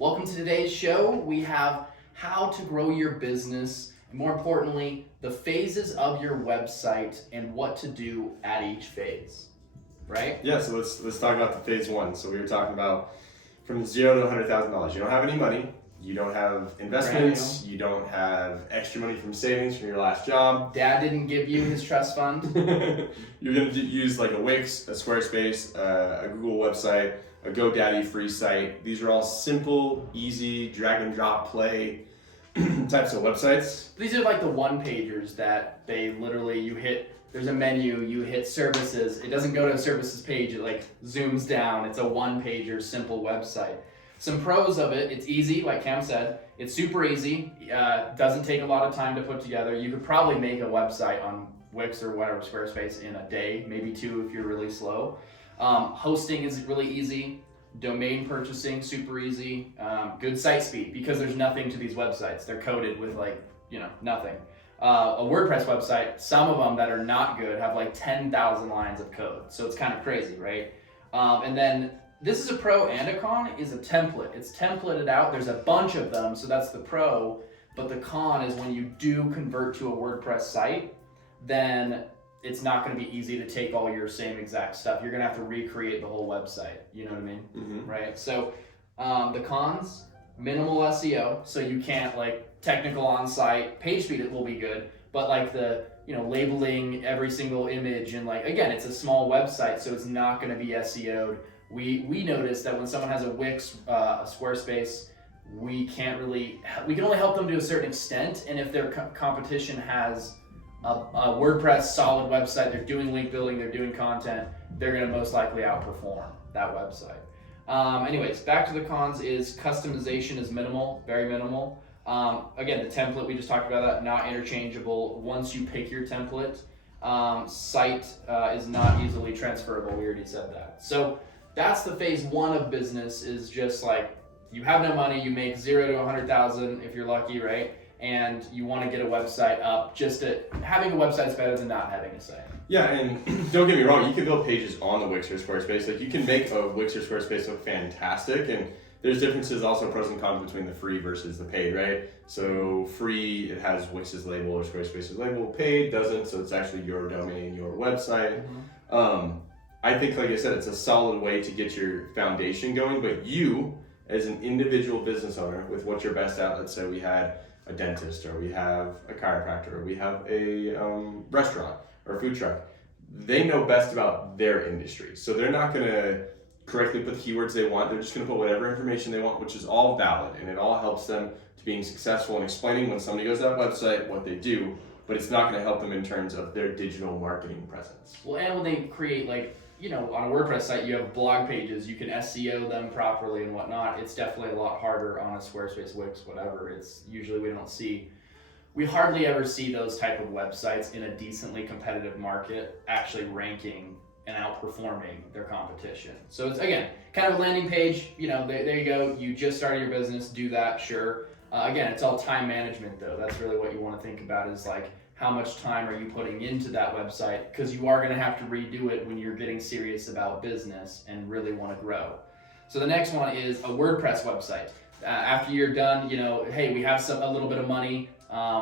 Welcome to today's show. We have how to grow your business, and more importantly, the phases of your website and what to do at each phase, right? Yeah, so let's talk about the phase one. So we were talking about from $0 to $100,000. You don't have any money, you don't have investments, you don't have extra money from savings from your last job. Dad didn't give you his trust fund. You're going to use like a Wix, a Squarespace, a Google website, a GoDaddy free site. These are all simple, easy, drag and drop play types of websites. These are like the one pagers that they literally, you hit, there's a menu, you hit services. It doesn't go to a services page, it like zooms down. It's a one pager, simple website. Some pros of it, it's easy, like Cam said. It's super easy, doesn't take a lot of time to put together. You could probably make a website on Wix or whatever, Squarespace in a day, maybe two if you're really slow. Hosting is really easy. Domain purchasing, super easy. Good site speed because there's nothing to these websites. They're coded with like, nothing. A WordPress website, some of them that are not good have like 10,000 lines of code. So it's kind of crazy, right? And then this is a pro and a con, is a template. It's templated out. There's a bunch of them, so that's the pro. But the con is when you do convert to a WordPress site, then it's not going to be easy to take all your same exact stuff. You're going to have to recreate the whole website. You know what I mean? Mm-hmm. Right? So the cons, minimal SEO. So you can't like technical on-site, page speed it will be good, but like the, labeling every single image and like, again, it's a small website, so it's not going to be SEO'd. We noticed that when someone has a Wix, a Squarespace, we can only help them to a certain extent. And if their competition has a WordPress solid website, they're doing link building, they're doing content, they're going to most likely outperform that website. Anyways, back to the cons is customization is minimal, very minimal. Again, the template, we just talked about that, not interchangeable. Once you pick your template, site is not easily transferable. We already said that. So that's the phase one of business, is just like you have no money, you make 0 to 100,000 if you're lucky, right? And you want to get a website up. Having a website is better than not having a site. Yeah, and don't get me wrong, you can build pages on the Wix or Squarespace. Like you can make a Wix or Squarespace look fantastic, and there's differences, also pros and cons between the free versus the paid, right? So free, it has Wix's label or Squarespace's label. Paid doesn't, so it's actually your domain, your website. Mm-hmm. I think, like I said, it's a solid way to get your foundation going, but you, as an individual business owner, with what you're best at, let's say we had a dentist, or we have a chiropractor, or we have a restaurant or a food truck, they know best about their industry. So they're not going to correctly put the keywords they want. They're just going to put whatever information they want, which is all valid, and it all helps them to being successful in explaining when somebody goes to that website what they do, but it's not going to help them in terms of their digital marketing presence. Well, and when they create on a WordPress site, you have blog pages, you can SEO them properly and whatnot. It's definitely a lot harder on a Squarespace, Wix, whatever. It's usually we hardly ever see those type of websites in a decently competitive market actually ranking and outperforming their competition. So it's, again, kind of a landing page, there you go. You just started your business, do that, sure. Again, it's all time management though. That's really what you want to think about, is like, how much time are you putting into that website? Because you are going to have to redo it when you're getting serious about business and really want to grow. So the next one is a WordPress website. After you're done, hey, we have a little bit of money.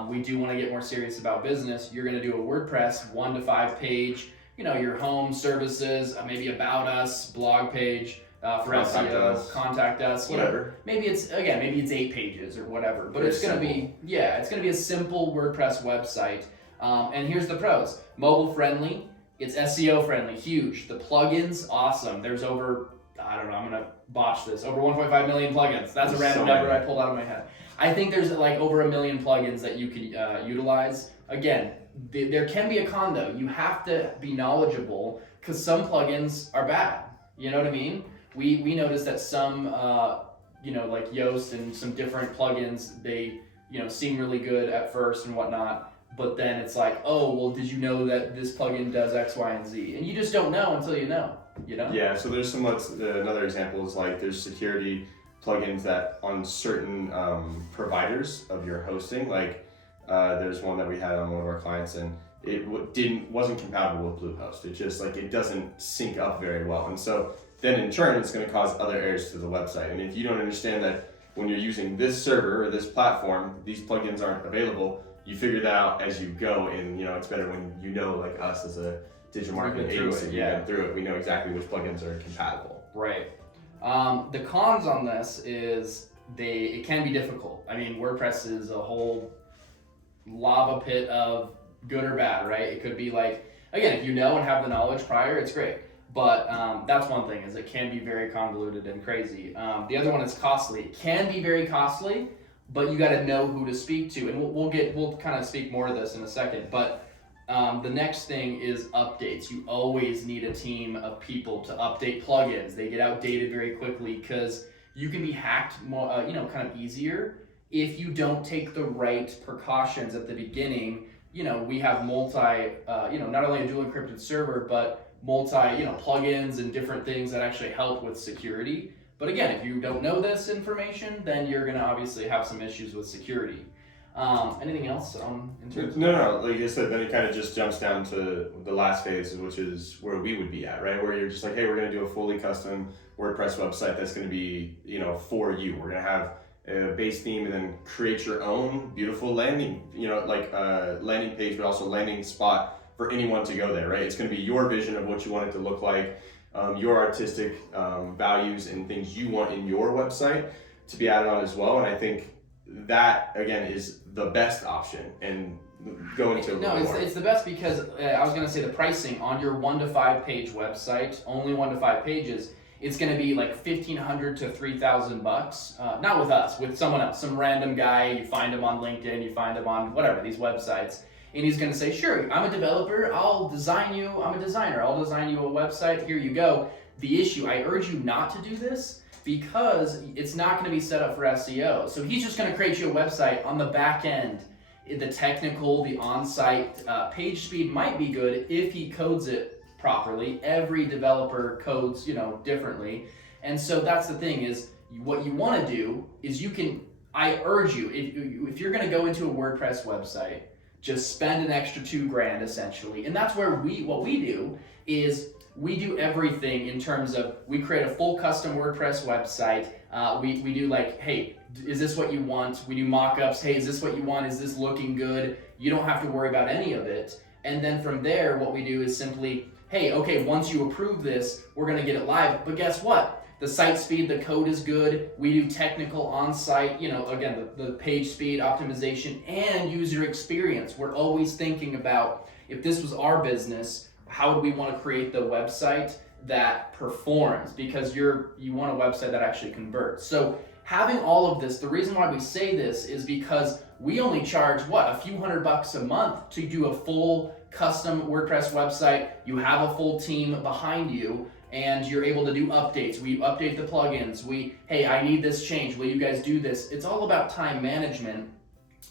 We do want to get more serious about business. You're going to do a WordPress 1 to 5 page, your home, services, maybe about us, blog page, for SEO, contact us, whatever. Maybe it's 8 pages or whatever, but it's going to be a simple WordPress website. And here's the pros: mobile friendly, it's SEO friendly, huge. The plugins, awesome. There's over, I'm going to botch this, over 1.5 million plugins. That's a random number I pulled out of my head. I think there's like over 1 million plugins that you can utilize. Again, there can be a con though. You have to be knowledgeable because some plugins are bad. You know what I mean? We noticed that some, like Yoast and some different plugins, they, seem really good at first and whatnot, but then it's like, oh, well, did you know that this plugin does X, Y, and Z? And you just don't know until you know, Yeah, so there's another example is like there's security plugins that on certain providers of your hosting, like there's one that we had on one of our clients, and it wasn't compatible with Bluehost. It just it doesn't sync up very well, and so then in turn it's going to cause other errors to the website. And if you don't understand that when you're using this server or this platform, these plugins aren't available. You figure that out as you go, and it's better when like us as a digital marketing agency, we've been through it. We know exactly which plugins are compatible. Right. The cons on this is it can be difficult. I mean, WordPress is a whole lava pit of good or bad, right? It could be like, again, if you know and have the knowledge prior, it's great. But that's one thing, is it can be very convoluted and crazy. The other one is costly. It can be very costly, but you got to know who to speak to, and we'll kind of speak more of this in a second. But the next thing is updates. You always need a team of people to update plugins. They get outdated very quickly because you can be hacked more, kind of easier if you don't take the right precautions at the beginning. We have not only a dual encrypted server, but plugins and different things that actually help with security. But again, if you don't know this information, then you're going to obviously have some issues with security. Anything else in terms of... No, like I said, then it kind of just jumps down to the last phase, which is where we would be at, right? Where you're just like, hey, we're going to do a fully custom WordPress website that's going to be, for you. We're going to have a base theme and then create your own beautiful landing, landing page, but also landing spot for anyone to go there, right? It's going to be your vision of what you want it to look like, your artistic values and things you want in your website to be added on as well. And I think that, again, is the best option. And go into it's the best because I was going to say the pricing on your 1 to 5 page website, only 1 to 5 pages, it's going to be like $1,500 to $3,000. Not with us, with someone else, some random guy. You find him on LinkedIn, you find him on whatever, these websites. And he's going to say, sure, I'm a developer, I'm a designer, I'll design you a website, here you go. The issue, I urge you not to do this because it's not going to be set up for SEO. So he's just going to create you a website on the back end. The technical, the on-site page speed might be good if he codes it properly. Every developer codes, differently. And so that's the thing is what you want to do is I urge you, if you're going to go into a WordPress website, just spend an extra $2,000 essentially. And that's where what we do is we do everything in terms of we create a full custom WordPress website. We do like, hey, is this what you want? We do mock-ups. Hey, is this what you want? Is this looking good? You don't have to worry about any of it. And then from there, what we do is simply, hey, okay, once you approve this, we're going to get it live. But guess what? The site speed, the code is good. We do technical on-site, again, the page speed optimization and user experience. We're always thinking about if this was our business, how would we want to create the website that performs? Because you want a website that actually converts. So having all of this, the reason why we say this is because we only charge, a few $100 a month to do a full custom WordPress website. You have a full team behind you, and you're able to do updates. We update the plugins. Hey, I need this change. Will you guys do this? It's all about time management,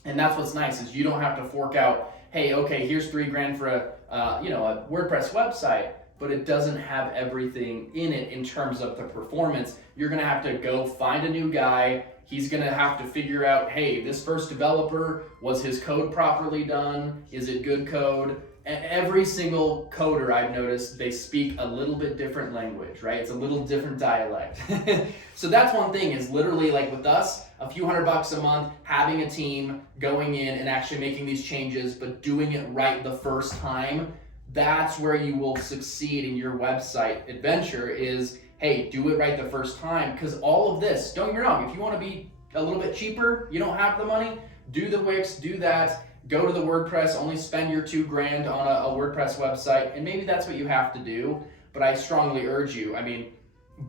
and that's what's nice is you don't have to fork out, hey, okay, here's $3,000 for a WordPress website, but it doesn't have everything in it in terms of the performance. You're gonna have to go find a new guy. He's gonna have to figure out, hey, this first developer, was his code properly done? Is it good code? Every single coder I've noticed, they speak a little bit different language, right? It's a little different dialect. So that's one thing is literally like with us, a few $100 a month, having a team, going in and actually making these changes, but doing it right the first time. That's where you will succeed in your website adventure is, hey, do it right the first time. Because all of this, don't get me wrong, if you want to be a little bit cheaper, you don't have the money, do the Wix, do that. Go to the WordPress, only spend your $2,000 on a WordPress website, and maybe that's what you have to do. But I strongly urge you,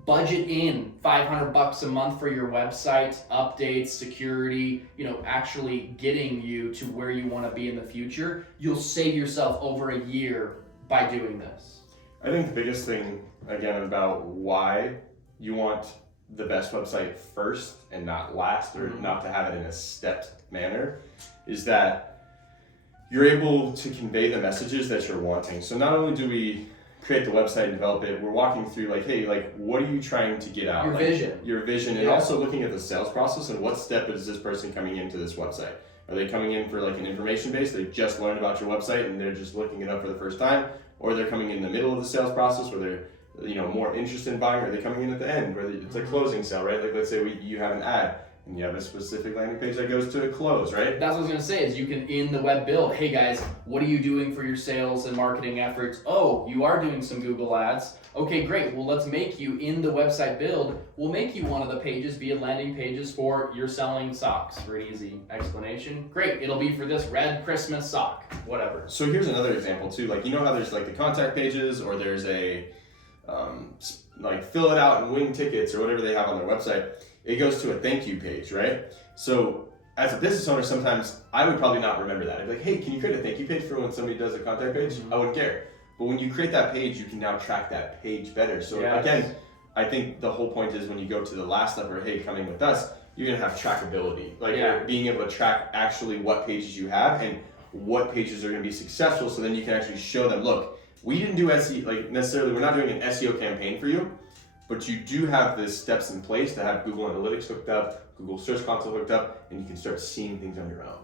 budget in $500 a month for your website, updates, security, actually getting you to where you want to be in the future. You'll save yourself over a year by doing this. I think the biggest thing, again, about why you want the best website first and not last, or not to have it in a stepped manner, is that you're able to convey the messages that you're wanting. So not only do we create the website and develop it, we're walking through what are you trying to get out? Your vision, and also looking at the sales process and what step is this person coming into this website? Are they coming in for an information base? They just learned about your website and they're just looking it up for the first time, or they're coming in the middle of the sales process where they're more interested in buying. Are they coming in at the end where it's a closing sale, right? Like let's say you have an ad and you have a specific landing page that goes to a close, right? That's what I was gonna say, is you can, in the web build, hey guys, what are you doing for your sales and marketing efforts? Oh, you are doing some Google ads. Okay, great. Well, let's make you, in the website build, we'll make you one of the pages be a landing pages for you're selling socks, for an easy explanation. Great, it'll be for this red Christmas sock, whatever. So here's another example too. Like, you know how there's like the contact pages, or there's a like fill it out and win tickets or whatever they have on their website. It goes to a thank you page, right? So as a business owner, sometimes I would probably not remember that. I'd be like, hey, can you create a thank you page for when somebody does a contact page? I wouldn't care. But when you create that page, you can now track that page better. So again, I think the whole point is when you go to the last step, or hey, coming with us, you're gonna have trackability. Like being able to track actually what pages you have and what pages are gonna be successful. So then you can actually show them, look, we didn't do SEO, like necessarily, we're not doing an SEO campaign for you, but you do have the steps in place to have Google Analytics hooked up, Google Search Console hooked up, and you can start seeing things on your own.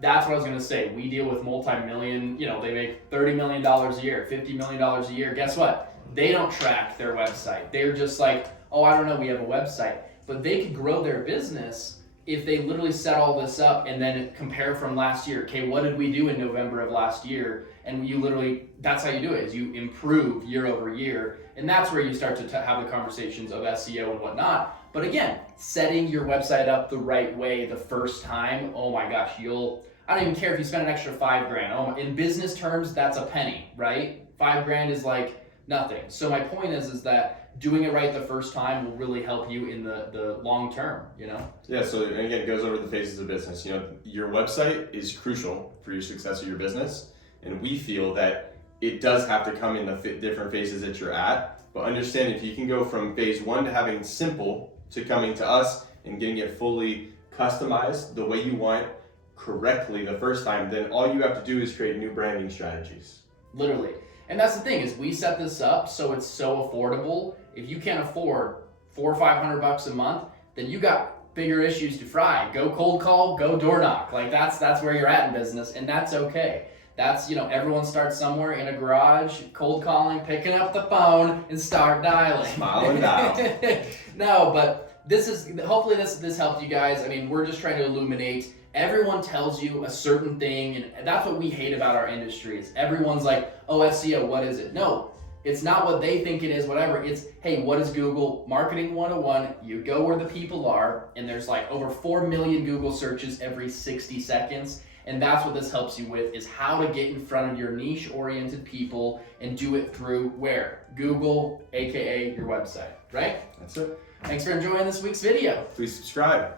That's what I was gonna say. We deal with multi-million, they make $30 million a year, $50 million a year. Guess what? They don't track their website. They're just like, oh, I don't know, we have a website. But they could grow their business if they literally set all this up and then compare from last year. Okay, what did we do in November of last year? And you literally, that's how you do it, is you improve year over year. And that's where you start to have the conversations of SEO and whatnot. But again, setting your website up the right way the first time, oh my gosh, I don't even care if you spend an extra $5,000. Oh, in business terms, that's a penny, right? $5,000 is like nothing. So my point is that doing it right the first time will really help you in the long term, Yeah, so again, it goes over the phases of business. Your website is crucial for your success of your business. And we feel that it does have to come in the different phases that you're at. But understand, if you can go from phase 1 to having simple to coming to us and getting it fully customized the way you want correctly the first time, then all you have to do is create new branding strategies. Literally. And that's the thing, is we set this up so it's so affordable. If you can't afford $400 or $500 a month, then you got bigger issues to fry. Go cold call, go door knock. Like that's where you're at in business, and that's okay. That's, everyone starts somewhere in a garage, cold calling, picking up the phone, and start dialing. Smile and dial. No, but hopefully this helped you guys. I mean, we're just trying to illuminate. Everyone tells you a certain thing, and that's what we hate about our industry, is everyone's like, oh, SEO, what is it? No, it's not what they think it is, whatever. It's, hey, what is Google? Marketing 101, you go where the people are, and there's like over 4 million Google searches every 60 seconds. And that's what this helps you with, is how to get in front of your niche-oriented people and do it through where? Google, aka your website, right? That's it. Thanks for enjoying this week's video. Please subscribe.